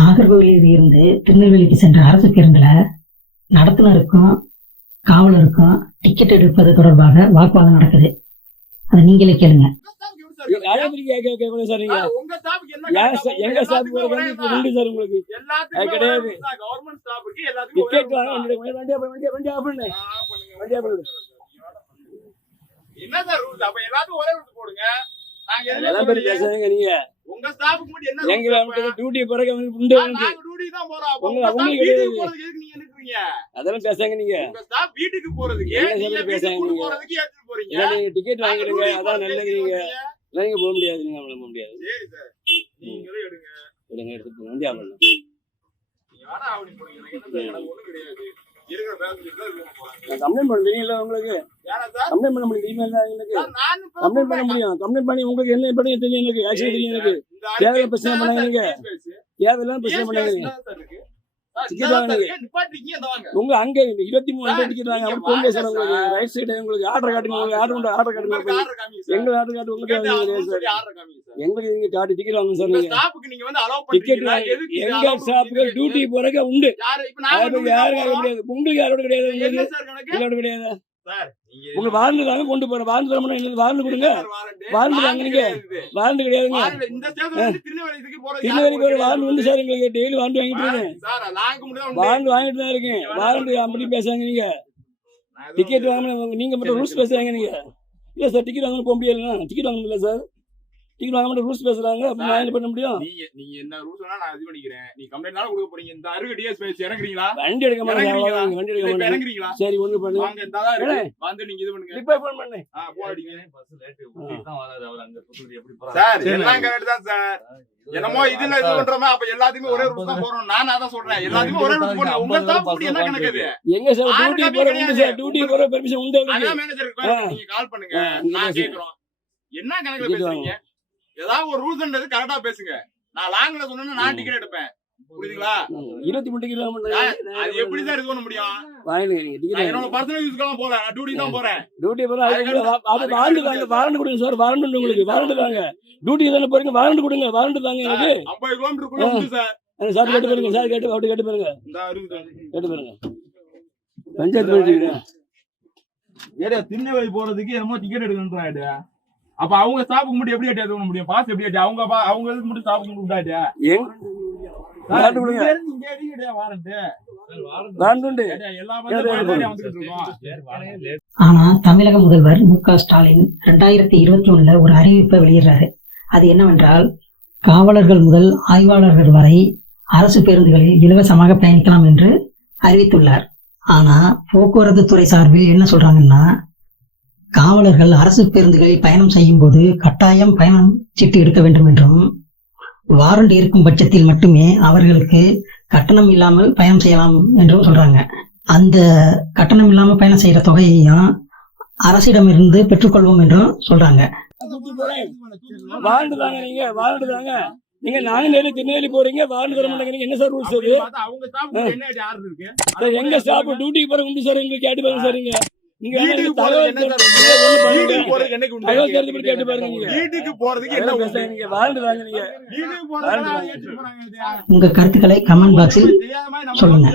நாகர்கோவிலில் இருந்து திருநெல்வேலிக்கு சென்ற அரசு பேருந்துல நடத்துனருக்கும் காவலருக்கும் டிக்கெட் எடுப்பது தொடர்பாக வாக்குவாதம் நடக்குது. அதை நீங்களே கேளுங்க. அதெல்லாம் பேசாங்க நீங்க வீட்டுக்கு போறதுக்கு டிக்கெட் வாங்கிடுங்க. அதான் நல்லது. நீங்க போக முடியாது. நீங்க போக முடியாது. எடுத்து வண்டியா பண்ணலாம். கம்ப்ளைண்ட் பண்ண தெரியல உங்களுக்கு. கம்ப்ளைண்ட் பண்ண முடியும். கம்ப்ளைண்ட் பண்ண முடியும். கம்ப்ளைண்ட் பண்ணி உங்களுக்கு என்ன பண்ணி தெரியும். எனக்கு ஆக்சுவலி தெரியும். எனக்கு தேவையான பிரச்சனை பண்ணாங்க. நீங்க தேவையில்லாம் பிரச்சனை பண்ணாங்க. உங்க அங்க 23 டிக்கெட் வாங்க. உங்களுக்கு ரைட் சைடு உங்களுக்கு ஆர்டர் காட்டுங்க. உங்களுக்கு ஆர்டர் காட்டுங்க. எங்க ஆர்டர் காட்டு உங்களுக்கு எங்களுக்கு நீங்க காட்டு டிக்கெட் வாங்க சார். டிக்கெட் எங்க ஸ்டாப்புக்கு டியூட்டி போறக்க உண்டு. யாருக்காக கிடையாது. உங்களுக்கு யாரோட கிடையாது. யாரோட கிடையாது. உங்க வாரண்டு தாங்க கொண்டு போறேன். வாரண்டு தரமா வாரண்டு கொடுங்க. வாரண்டு வாங்க. நீங்க வாரண்டு கிடையாதுங்க. திருநெல்வேலி போற வாரண்டு உண்டு சார். எங்களுக்கு டெய்லி வாரண்டு வாங்கிட்டு இருக்கேன். வாரண்டு வாங்கிட்டு தான் இருக்கேன். வாரண்டு அப்படி பேசுறாங்க. நீங்க டிக்கெட் வாங்க. நீங்க மட்டும் ரூல்ஸ் பேசுறாங்க. நீங்க இல்ல சார் டிக்கெட் வாங்க போக முடியாது. டிக்கெட் வாங்க முடியல சார். டிக்கெட் வாங்க மட்டும் ரூல்ஸ் பேசுறாங்க. நான் என்ன பண்ண முடியும். நீங்க என்ன ரூல்ஸ் வேணா நான் இது பண்ணிக்கிறேன். நீ கம்ப்ளைண்ட் கொடுக்க போறீங்க. இந்த அருகு டிஎஸ் பேசி இறங்குறீங்களா? வண்டி எடுக்க மாட்டேங்க. வண்டி எடுக்க மாட்டேங்க. இறங்குறீங்களா? சரி ஒண்ணு பண்ணுங்க. வாங்க இந்தா இருக்கு. வந்து நீங்க இது பண்ணுங்க. இப்ப ஃபோன் பண்ணு. போன் அடிங்க. பஸ் லேட் ஊட்டி தான் வராது. அவர் அங்க புத்தூர் எப்படி போறாரு சார்? எல்லாம் கரெக்ட் தான் சார். என்னமோ இதுல இது பண்றோமா? அப்ப எல்லாத்தையுமே ஒரே ரூட் தான் போறோம். நான் அதான் சொல்றேன். எல்லாத்தையுமே ஒரே ரூட் போறோம். உங்க ஸ்டாப் என்ன கணக்கு இது? எங்க சார் டியூட்டி போற உண்டு சார். டியூட்டி போற பெர்மிஷன் உண்டு. அதான் மேனேஜருக்கு நீங்க கால் பண்ணுங்க. நான் கேக்குறோம். என்ன கணக்குல பேசுறீங்க? ஏதாவது ஒரு ரூல்ஸ்ன்றது கரெக்டா பேசுங்க. நான் லாங்ல சொன்னா நான் டிக்கெட் எடுப்பேன். புரியுதுங்களா? 23 டிக்கெட் அது எப்படி சார் இது பண்ண முடியும்? வாங்கிடுங்க நீங்க டிக்கெட். என்னோட பர்சனல் யூஸ்க்குலாம் போறேன். நான் டியூட்டி தான் போறேன். டியூட்டி போற அது வாரண்ட் தாங்க. வாரண்ட் கொடுங்க சார். வாரண்ட் உங்களுக்கு வாரண்ட் தாங்க. டியூட்டி தான போறீங்க. வாரண்ட் கொடுங்க. வாரண்ட் தாங்க எனக்கு 50 கிலோமீட்டருக்குள்ள உண்டு சார். சார் கேட்டு பாருங்க. சார் கேட்டு அப்படி கேட்டு பாருங்க. இந்த அருகு கேட்டு பாருங்க. பஞ்சாயத்து போயிட்டு ஏடா திருநெல்வேலி போறதுக்கு என்னமோ டிக்கெட் எடுக்கணும்ன்றாடு. அப்ப அவங்க ஸ்டாப்புக்கு மட்டும் எப்படி ஏத்தி எடுக்க முடியும்? பாஸ் எப்படி ஏத்தி அவங்க இதுக்கு மட்டும் ஸ்டாப்புக்கு மட்டும் விட்டாடே. வாரண்ட் கொடுங்க. இங்க ஏடிடா வாரண்ட். வாரண்ட் உண்டு. எல்லா பஸ்ஸும் வந்துட்டு இருக்கோம். ஆனா தமிழக முதல்வர் மு.க. ஸ்டாலின் 2021 ஒரு அறிவிப்பை வெளியிடுறாரு. அது என்னவென்றால், காவலர்கள் முதல் ஆய்வாளர்கள் வரை அரசு பேருந்துகளில் இலவசமாக பயணிக்கலாம் என்று அறிவித்துள்ளார். ஆனா போக்குவரத்து துறை சார்பில் என்ன சொல்றாங்கன்னா, காவலர்கள் அரசு பேருந்துகளில் பயணம் செய்யும் போது கட்டாயம் பயணம் சீட்டு எடுக்க வேண்டும் என்றும், வாரண்ட் இருக்கும் பட்சத்தில் மட்டுமே அவர்களுக்கு கட்டணம் இல்லாமல் பயணம் செய்யலாம் என்றும் சொல்றாங்க. அந்த கட்டணம் இல்லாமல் பயணம் செய்யற தொகையையும் அரசிடமிருந்து பெற்றுக்கொள்வோம் என்றும் சொல்றாங்க. வாரண்ட் தாங்க. நீங்க வாரண்ட் தாங்க. நீங்க நாங்குநேரி திருநெல்வேலி போறீங்க. வாரண்ட் தர மாட்டேங்கிறீங்க. என்ன சார் ரூல்ஸ் அது? எங்க ஸ்டாப் டியூட்டிக்கு போற உண்டு சார். எங்களுக்கு கேட்டு பாருங்க சார். நீங்க வீட்டுக்கு போறதுக்கு என்ன பேசுறீங்க? வாரண்ட் தாங்க. நீங்க உங்க கருத்துக்களை கமெண்ட் பாக்ஸில் சொல்லுங்க.